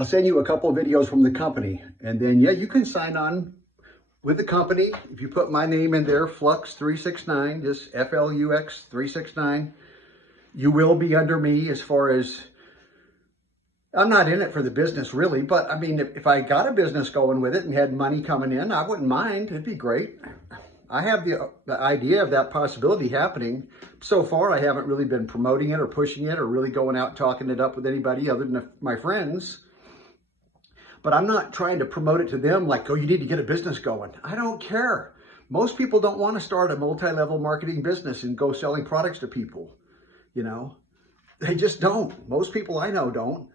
I'll send you a couple of videos from the company, and then yeah, you can sign on with the company. If you put my name in there, Flux369, just FLUX369, you will be under me as far as, I'm not in it for the business really, but I mean, if I got a business going with it and had money coming in, I wouldn't mind. It'd be great. I have the idea of that possibility happening. So far, I haven't really been promoting it or pushing it or really going out and talking it up with anybody other than my friends. But I'm not trying to promote it to them like, oh, you need to get a business going. I don't care. Most people don't want to start a multi-level marketing business and go selling products to people. You know, they just don't. Most people I know don't.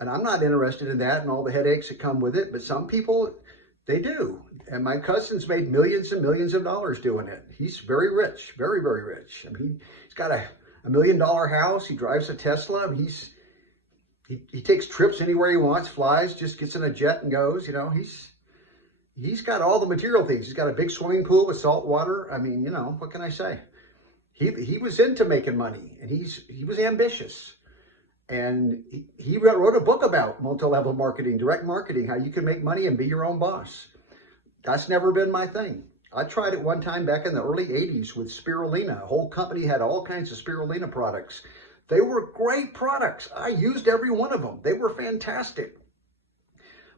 And I'm not interested in that and all the headaches that come with it. But some people, they do. And my cousin's made millions and millions of dollars doing it. He's very rich, very, very rich. I mean, he's got a $1 million house. He drives a Tesla. He takes trips anywhere he wants, flies, just gets in a jet and goes. You know, he's got all the material things. He's got a big swimming pool with salt water. I mean, you know, what can I say? He was into making money, and he was ambitious. And he wrote a book about multi-level marketing, direct marketing, how you can make money and be your own boss. That's never been my thing. I tried it one time back in the early 80s with spirulina. A whole company had all kinds of spirulina products. They were great products. I used every one of them. They were fantastic.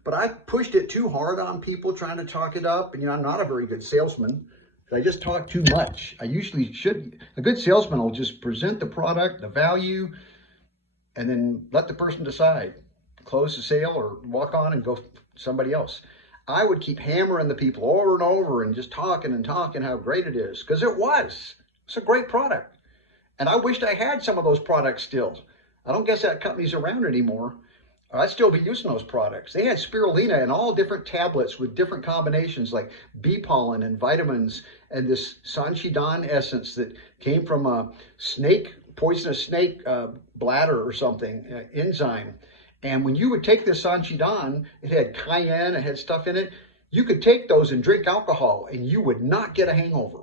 But I pushed it too hard on people trying to talk it up. And, you know, I'm not a very good salesman. I just talk too much. I usually should. A good salesman will just present the product, the value, and then let the person decide. Close the sale or walk on and go somebody else. I would keep hammering the people over and over and just talking and talking how great it is. Because it was. It's a great product. And I wished I had some of those products still. I don't guess that company's around anymore. I'd still be using those products. They had spirulina in all different tablets with different combinations like bee pollen and vitamins and this sanchidan essence that came from a snake, poisonous snake bladder or something, enzyme. And when you would take this sanchidan, it had cayenne, it had stuff in it. You could take those and drink alcohol and you would not get a hangover.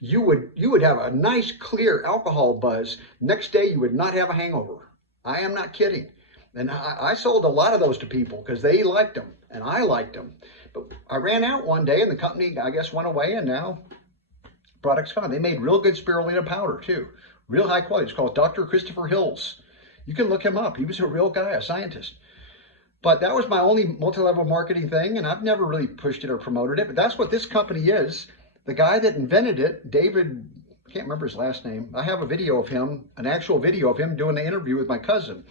You would have a nice, clear alcohol buzz. Next day, you would not have a hangover. I am not kidding. And I sold a lot of those to people because they liked them and I liked them. But I ran out one day and the company, I guess, went away and now product's gone. They made real good spirulina powder too. Real high quality. It's called Dr. Christopher Hills. You can look him up. He was a real guy, a scientist. But that was my only multi-level marketing thing and I've never really pushed it or promoted it. But that's what this company is. The guy that invented it, David, I can't remember his last name. I have a video of him, an actual video of him doing an interview with my cousin.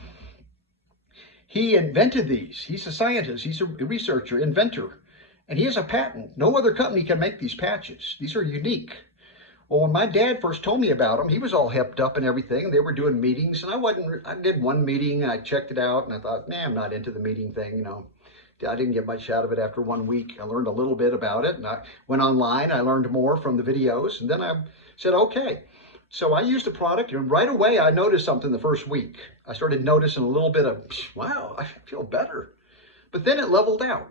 He invented these. He's a scientist. He's a researcher, inventor. And he has a patent. No other company can make these patches. These are unique. Well, when my dad first told me about them, he was all hepped up and everything. They were doing meetings. And I did one meeting and I checked it out. And I thought, nah, I'm not into the meeting thing, you know. I didn't get much out of it after 1 week. I learned a little bit about it and I went online. I learned more from the videos and then I said, okay. So I used the product and right away I noticed something the first week. I started noticing a little bit of, wow, I feel better. But then it leveled out.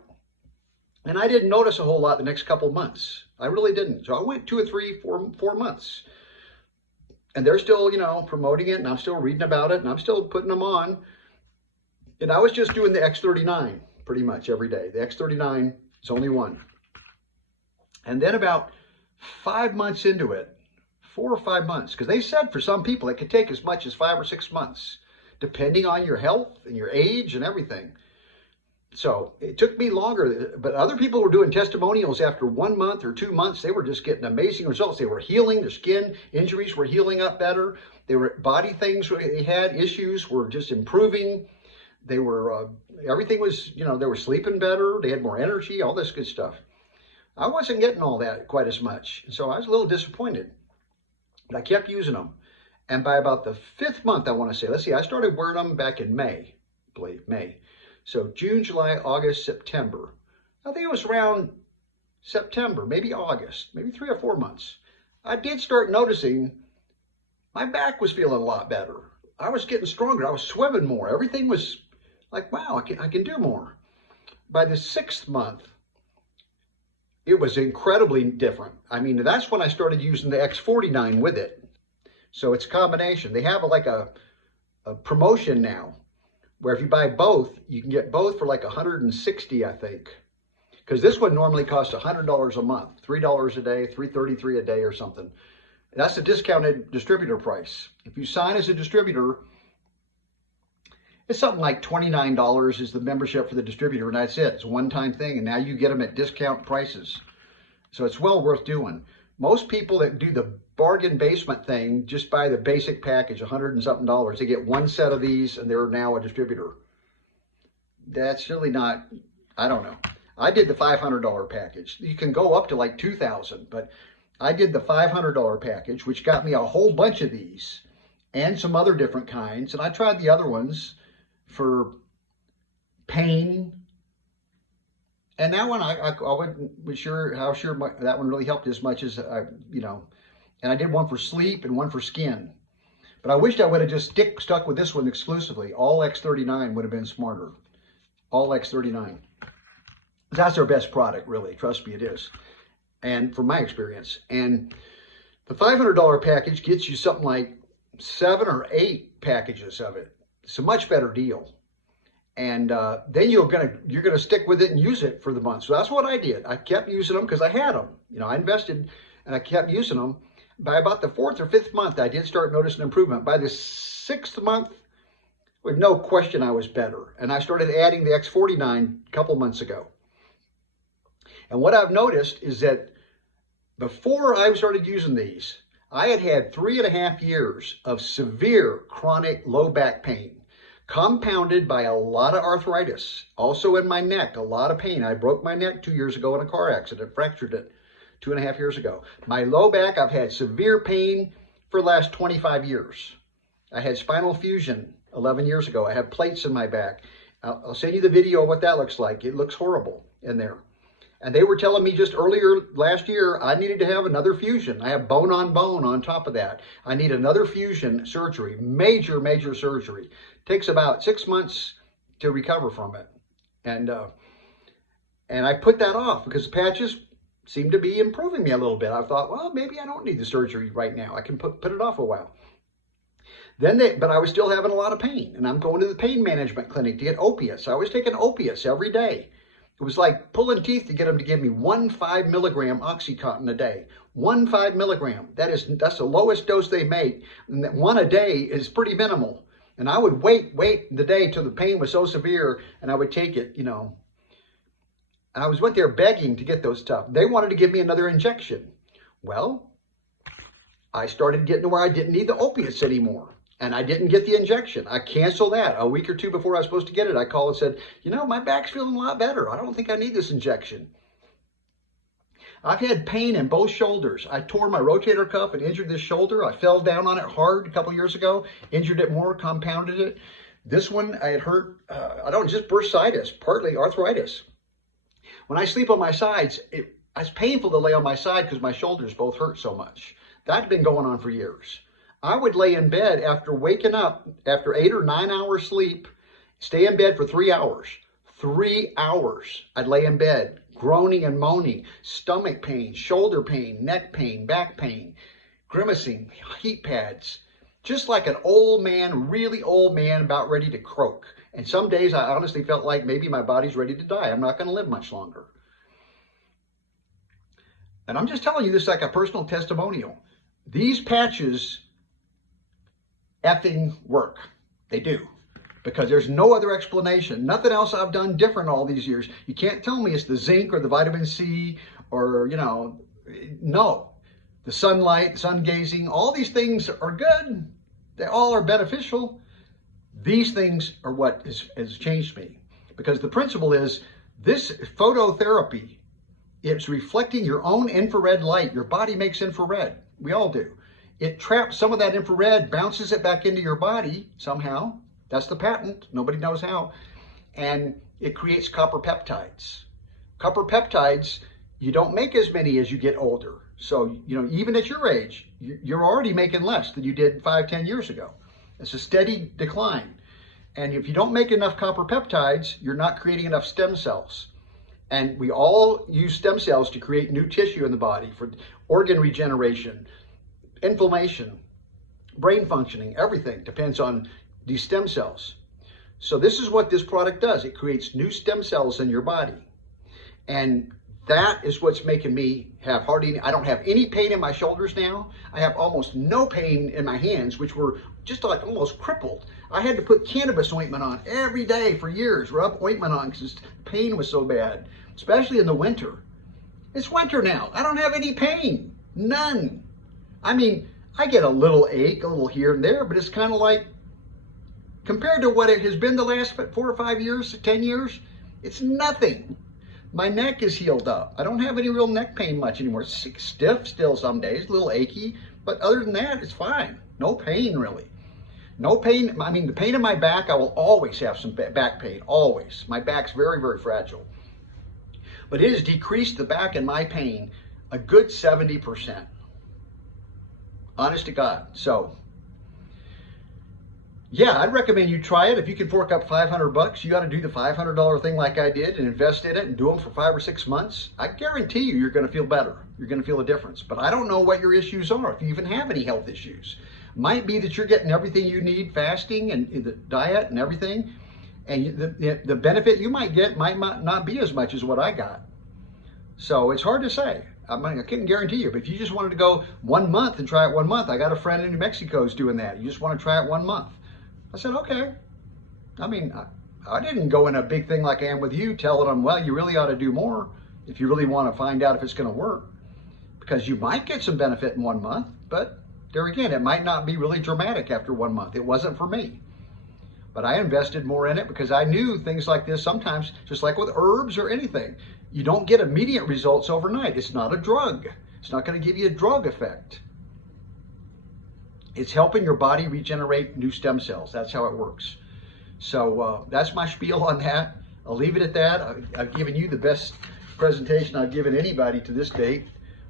And I didn't notice a whole lot the next couple of months. I really didn't. So I went 2 or 3, 4 months. And they're still, you know, promoting it and I'm still reading about it and I'm still putting them on. And I was just doing the X39. Pretty much every day. The X39 is only one. And then about 5 months into it, 4 or 5 months, because they said for some people it could take as much as 5 or 6 months, depending on your health and your age and everything. So it took me longer, but other people were doing testimonials after 1 month or 2 months. They were just getting amazing results. They were healing, their skin injuries were healing up better. They were body things they had, issues were just improving. They were, everything was, you know, they were sleeping better. They had more energy, all this good stuff. I wasn't getting all that quite as much. So I was a little disappointed, but I kept using them. And by about the 5th month, I want to say, let's see, I started wearing them back in May, I believe, May. So June, July, August, September. I think it was around September, maybe August, maybe 3 or 4 months. I did start noticing my back was feeling a lot better. I was getting stronger. I was swimming more. Everything was like, wow, I can do more. By the 6th month, it was incredibly different. I mean, that's when I started using the X49 with it. So it's a combination. They have like a promotion now where if you buy both, you can get both for like 160, I think. Because this one normally costs $100 a month, $3 a day, $333 a day or something. That's the discounted distributor price. If you sign as a distributor, it's something like $29 is the membership for the distributor, and that's it. It's a one-time thing, and now you get them at discount prices. So it's well worth doing. Most people that do the bargain basement thing just buy the basic package, $100 and something. They get one set of these, and they're now a distributor. That's really not, I don't know. I did the $500 package. You can go up to like $2,000, but I did the $500 package, which got me a whole bunch of these and some other different kinds. And I tried the other ones for pain. And that one, I wasn't sure how sure that one really helped as much as, and I did one for sleep and one for skin. But I wished I would have just stuck with this one exclusively. All X39 would have been smarter. All X39. That's their best product, really. Trust me, it is. And from my experience. And the $500 package gets you something like 7 or 8 packages of it. It's a much better deal. And then you're gonna stick with it and use it for the month. So that's what I did. I kept using them because I had them. I invested and I kept using them. By about the 4th or 5th month, I did start noticing improvement. By the 6th month, with no question, I was better. And I started adding the X49 a couple months ago. And what I've noticed is that before I started using these, I had 3.5 years of severe chronic low back pain, compounded by a lot of arthritis. Also in my neck, a lot of pain. I broke my neck 2 years ago in a car accident, fractured it 2.5 years ago. My low back, I've had severe pain for the last 25 years. I had spinal fusion 11 years ago. I have plates in my back. I'll send you the video of what that looks like. It looks horrible in there. And they were telling me just earlier last year, I needed to have another fusion. I have bone on top of that. I need another fusion surgery, major, major surgery. Takes about 6 months to recover from it. And I put that off because the patches seemed to be improving me a little bit. I thought, well, maybe I don't need the surgery right now. I can put it off a while. But I was still having a lot of pain. And I'm going to the pain management clinic to get opiates. I was taking opiates every day. It was like pulling teeth to get them to give me 1 5 milligram Oxycontin a day. 1 5 milligram. That's the lowest dose they make. And that one a day is pretty minimal. And I would wait the day till the pain was so severe, and I would take it, And I went there begging to get those stuff. They wanted to give me another injection. Well, I started getting to where I didn't need the opiates anymore. And I didn't get the injection. I canceled that. A week or 2 before I was supposed to get it, I called and said, my back's feeling a lot better. I don't think I need this injection. I've had pain in both shoulders. I tore my rotator cuff and injured this shoulder. I fell down on it hard a couple years ago, injured it more, compounded it. This one, I had hurt, just bursitis, partly arthritis. When I sleep on my sides, it's painful to lay on my side because my shoulders both hurt so much. That's been going on for years. I would lay in bed after waking up, after 8 or 9 hours sleep, stay in bed for 3 hours. 3 hours. I'd lay in bed, groaning and moaning, stomach pain, shoulder pain, neck pain, back pain, grimacing, heat pads. Just like an old man, really old man, about ready to croak. And some days I honestly felt like maybe my body's ready to die. I'm not going to live much longer. And I'm just telling you this like a personal testimonial. These patches effing work. They do. Because there's no other explanation. Nothing else I've done different all these years. You can't tell me it's the zinc or the vitamin C or, no. The sunlight, sun gazing, all these things are good. They all are beneficial. These things are what has changed me. Because the principle is this phototherapy, it's reflecting your own infrared light. Your body makes infrared. We all do. It traps some of that infrared, bounces it back into your body somehow. That's the patent. Nobody knows how. And it creates copper peptides. Copper peptides, you don't make as many as you get older. So, even at your age, you're already making less than you did 5-10 years ago. It's a steady decline. And if you don't make enough copper peptides, you're not creating enough stem cells. And we all use stem cells to create new tissue in the body for organ regeneration, inflammation, brain functioning, everything depends on these stem cells. So this is what this product does. It creates new stem cells in your body. And that is what's making me have hardly, I don't have any pain in my shoulders now. I have almost no pain in my hands, which were just like almost crippled. I had to put cannabis ointment on every day for years, rub ointment on because the pain was so bad, especially in the winter. It's winter now. I don't have any pain, none. I mean, I get a little ache, a little here and there, but it's kind of like, compared to what it has been the last 4 or 5 years, 10 years, it's nothing. My neck is healed up. I don't have any real neck pain much anymore. It's stiff still some days, a little achy, but other than that, it's fine. No pain really. No pain. I mean, the pain in my back, I will always have some back pain, always. My back's very, very fragile. But it has decreased the back and my pain a good 70%. Honest to God. So, yeah, I'd recommend you try it. If you can fork up $500, you ought to do the $500 thing like I did and invest in it and do them for 5 or 6 months. I guarantee you're going to feel better. You're going to feel a difference. But I don't know what your issues are, if you even have any health issues. Might be that you're getting everything you need, fasting and the diet and everything. And the benefit you might get might not be as much as what I got. So it's hard to say. I couldn't guarantee you, but if you just wanted to go 1 month and try it 1 month, I got a friend in New Mexico who's doing that. You just want to try it 1 month. I said, okay. I mean, I didn't go in a big thing like I am with you, telling them, well, you really ought to do more if you really want to find out if it's going to work. Because you might get some benefit in 1 month, but there again, it might not be really dramatic after 1 month. It wasn't for me. But I invested more in it because I knew things like this sometimes, just like with herbs or anything, you don't get immediate results overnight. It's not a drug. It's not going to give you a drug effect. It's helping your body regenerate new stem cells. That's how it works. So that's my spiel on that. I'll leave it at that. I've given you the best presentation I've given anybody to this date,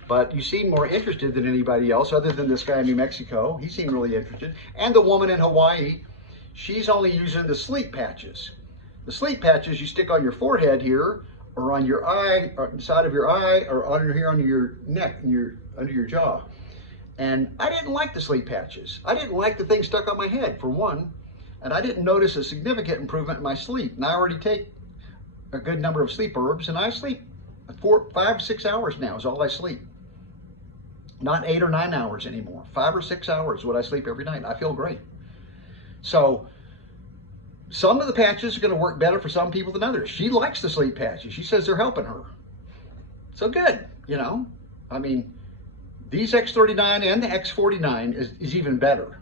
but you seem more interested than anybody else other than this guy in New Mexico. He seemed really interested. And the woman in Hawaii, she's only using the sleep patches. The sleep patches you stick on your forehead here, or on your eye, or inside of your eye, or under here under your neck, and under your jaw. And I didn't like the sleep patches. I didn't like the thing stuck on my head, for one. And I didn't notice a significant improvement in my sleep. And I already take a good number of sleep herbs, and I sleep 4, 5, 6 hours now is all I sleep. Not 8 or 9 hours anymore. 5 or 6 hours is what I sleep every night. I feel great. So some of the patches are going to work better for some people than others. She likes the sleep patches. She says they're helping her. So good, you know. I mean, these X39 and the X49 is even better.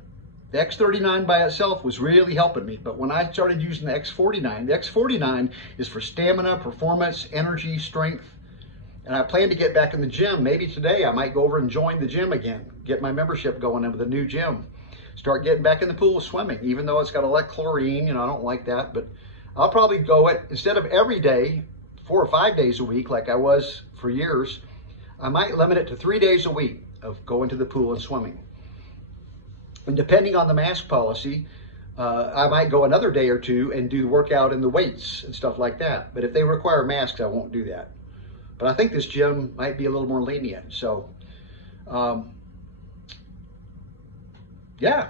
The X39 by itself was really helping me, but when I started using the X49 is for stamina, performance, energy, strength, and I plan to get back in the gym. Maybe today I might go over and join the gym again, get my membership going into the new gym, start getting back in the pool swimming, even though it's got a lot of chlorine, you know, I don't like that, but I'll probably go it, instead of every day, 4 or 5 days a week like I was for years, I might limit it to 3 days a week of going to the pool and swimming. And depending on the mask policy, I might go another day or 2 and do the workout and the weights and stuff like that. But if they require masks, I won't do that. But I think this gym might be a little more lenient. So, yeah,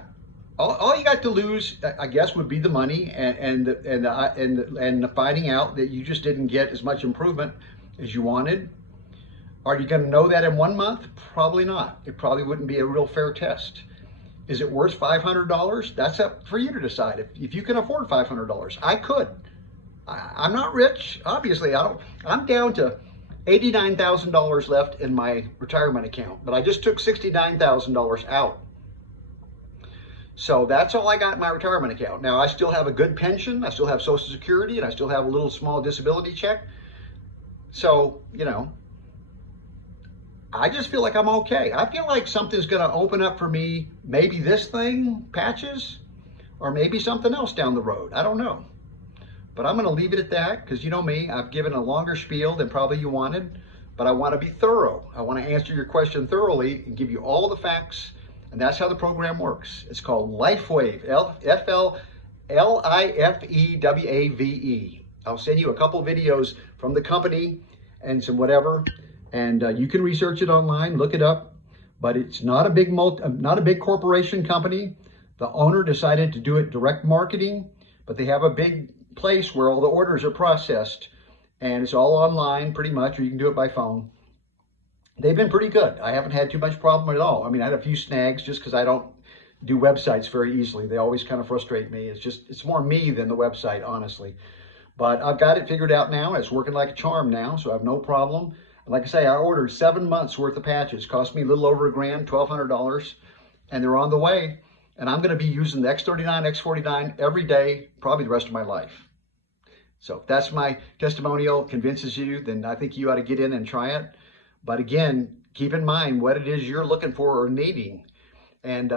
all you got to lose, I guess, would be the money and the finding out that you just didn't get as much improvement as you wanted. Are you going to know that in 1 month? Probably not. It probably wouldn't be a real fair test. Is it worth $500? That's up for you to decide. If you can afford $500, I could. I'm not rich, obviously. I'm down to $89,000 left in my retirement account, but I just took $69,000 out. So that's all I got in my retirement account. Now I still have a good pension. I still have Social Security, and I still have a little small disability check. So, you know, I just feel like I'm okay. I feel like something's going to open up for me. Maybe this thing, patches, or maybe something else down the road. I don't know. But I'm going to leave it at that because you know me. I've given a longer spiel than probably you wanted, but I want to be thorough. I want to answer your question thoroughly and give you all the facts, and that's how the program works. It's called Lifewave, Lifewave. I'll send you a couple videos from the company and some whatever. And you can research it online, look it up, but it's not a big corporation company. The owner decided to do it direct marketing, but they have a big place where all the orders are processed, and it's all online pretty much, or you can do it by phone. They've been pretty good. I haven't had too much problem at all. I mean, I had a few snags just because I don't do websites very easily. They always kind of frustrate me. It's more me than the website, honestly. But I've got it figured out now. It's working like a charm now, so I have no problem. Like I say, I ordered 7 months worth of patches. Cost me a little over $1,000, $1,200, and they're on the way. And I'm going to be using the X39, X49 every day, probably the rest of my life. So if that's my testimonial, convinces you, then I think you ought to get in and try it. But again, keep in mind what it is you're looking for or needing. And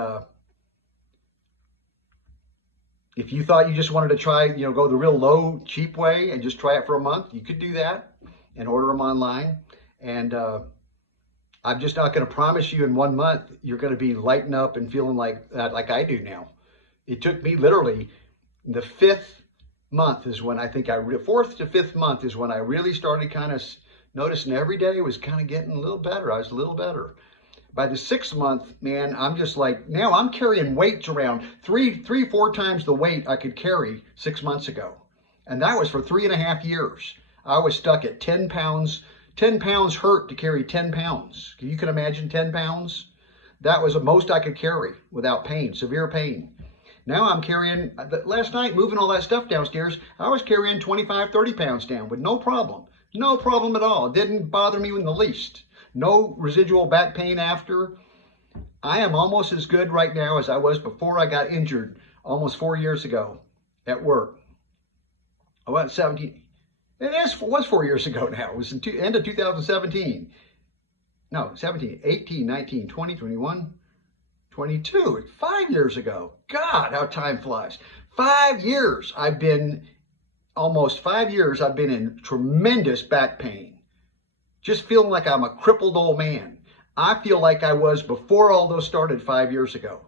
if you thought you just wanted to try, go the real low, cheap way and just try it for a month, you could do that and order them online. And I'm just not going to promise you in 1 month you're going to be lighting up and feeling like I do now. It took me literally the 5th month is when I think 4th to 5th month is when I really started kind of noticing every day was kind of getting a little better. I was a little better. By the 6th month, man, I'm just like, now I'm carrying weights around 4 times the weight I could carry 6 months ago. And that was for 3.5 years. I was stuck at 10 pounds. 10 pounds hurt to carry 10 pounds. You can imagine 10 pounds? That was the most I could carry without pain, severe pain. Now I'm carrying, last night moving all that stuff downstairs, I was carrying 25, 30 pounds down with no problem. No problem at all. It didn't bother me in the least. No residual back pain after. I am almost as good right now as I was before I got injured almost 4 years ago at work. I was 17. It was 4 years ago now. It was in end of 2017. No, 17, 18, 19, 20, 21, 22. 5 years ago. God, how time flies. 5 years I've been, almost 5 years I've been in tremendous back pain. Just feeling like I'm a crippled old man. I feel like I was before all those started 5 years ago.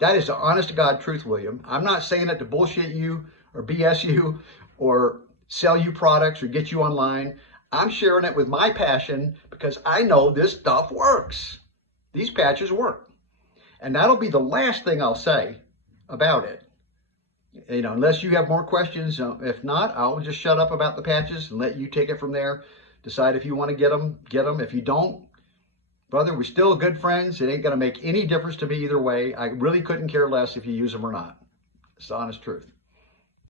That is the honest to God truth, William. I'm not saying it to bullshit you or BS you or sell you products or get you online. I'm sharing it with my passion because I know this stuff works. These patches work. And that'll be the last thing I'll say about it. Unless you have more questions. If not, I'll just shut up about the patches and let you take it from there. Decide if you want to get them, get them. If you don't, brother, we're still good friends. It ain't going to make any difference to me either way. I really couldn't care less if you use them or not. It's the honest truth.